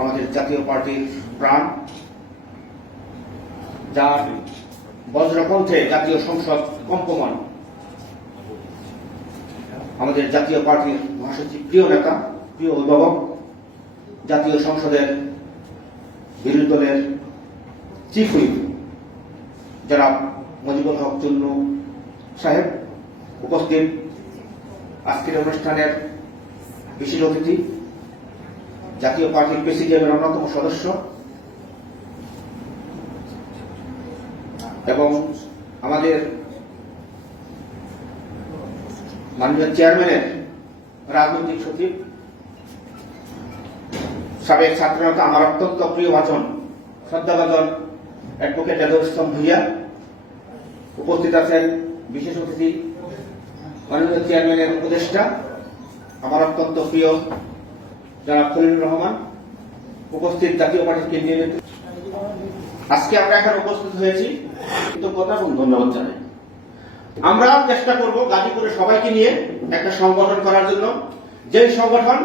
আমাদের জাতীয় পার্টির প্রাণ, যার বজ্রকণ্ঠে জাতীয় সংসদ কম্পমান, আমাদের জাতীয় পার্টির মহাসচিব, প্রিয় নেতা, প্রিয় অভিভাবক, জাতীয় সংসদের বিরোধী দলের চিফ হুইপ জনাব মুজিবুল হক চুন্নু সাহেব, উপস্থিত আজকের অনুষ্ঠানের বিশেষ অতিথি, জাতীয় পার্টির প্রেসিডিয়ামের অন্যতম সদস্য এবং আমাদের মাননীয় চেয়ারম্যানের রাজনৈতিক সচিব, সাবেক ছাত্রনেতা, আমার অত্যন্ত প্রিয় ভাজন, শ্রদ্ধাভাজন অ্যাডভোকেট এজাজুল ইসলাম ভূঁইয়া, উপস্থিত আছেন বিশেষ অতিথি মাননীয় চেয়ারম্যানের উপদেষ্টা, আমার অত্যন্ত প্রিয় জনাব খলিলুর রহমান, উপস্থিত জাতীয় পার্টির কেন্দ্রীয় নেতৃত্ব। আজকে আমরা এখানে উপস্থিত হয়েছি কৃতজ্ঞতা এবং ধন্যবাদ জানাই। আমরা চেষ্টা করব গাজীপুরে সবাইকে নিয়ে একটা সংগঠন করার জন্য, যেই সংগঠন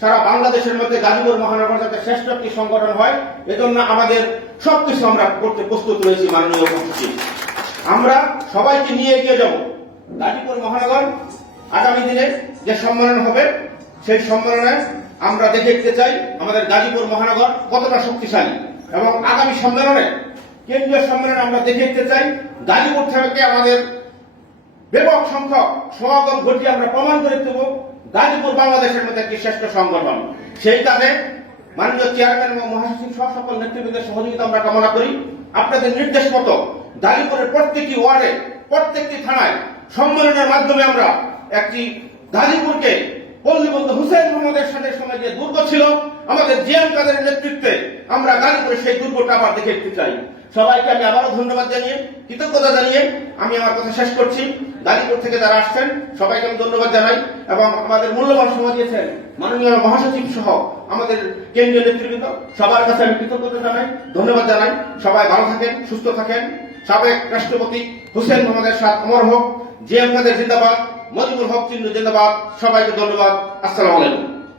সারা বাংলাদেশের মধ্যে গাজীপুর মহানগর যাতে শ্রেষ্ঠ একটি সংগঠন হয়, এজন্য আমাদের সবকিছু আমরা করতে প্রস্তুত রয়েছি। মাননীয় উপস্থিতি, আমরা সবাইকে নিয়ে এগিয়ে যাব। গাজীপুর মহানগর আগামী দিনে যে সম্মেলন হবে, সেই সম্মেলনে আমরা দেখতে চাই আমাদের গাজীপুর মহানগর কতটা শক্তিশালী, এবং আগামী সম্মেলনে, কেন্দ্রীয় সম্মেলনে আমরা দেখতে চাই গাজীপুর থেকে আমাদের ব্যাপক সংখ্যক সমাগম ঘটিয়ে আমরা প্রমাণ করে দেব গাজীপুর বাংলাদেশের মধ্যে একটি শ্রেষ্ঠ সংগঠন। সেই কাজে মাননীয় চেয়ারম্যান এবং মহাসচিব সহ সকল নেতৃবৃন্দের সহযোগিতা আমরা কামনা করি। আপনাদের নির্দেশ মতো গাজীপুরের প্রত্যেকটি ওয়ার্ডে, প্রত্যেকটি থানায় সম্মেলনের মাধ্যমে আমরা একটি গাজীপুরকে পল্লীবন্ধু হুসেইন মোহাম্মদের সাথে সময় যে দুর্গ ছিল, আমাদের জিএম কাদেরের নেতৃত্বে আমরা গাজীপুরে সেই দুর্গটা আবার দেখে দিতে চাই। সবাইকে আমি আবারও ধন্যবাদ জানিয়ে, কৃতজ্ঞতা জানিয়ে আমি আমার কথা শেষ করছি। গাজীপুর থেকে যারা আসছেন সবাইকে আমি ধন্যবাদ জানাই, এবং আমাদের মূল্যবান সময় দিয়েছেন মাননীয় মহাসচিব সহ আমাদের কেন্দ্রীয় নেতৃবৃন্দ, সবার কাছে আমি কৃতজ্ঞতা জানাই, ধন্যবাদ জানাই। সবাই ভালো থাকেন, সুস্থ থাকেন। সাবেক রাষ্ট্রপতি হুসেইন মোহাম্মদের সাথ অমর হোক। জিএম কাদের জিন্দাবাদ, মুজিবুল হক চিন্নু জিন্দাবাদ। সবাইকে ধন্যবাদ। আসসালামু আলাইকুম।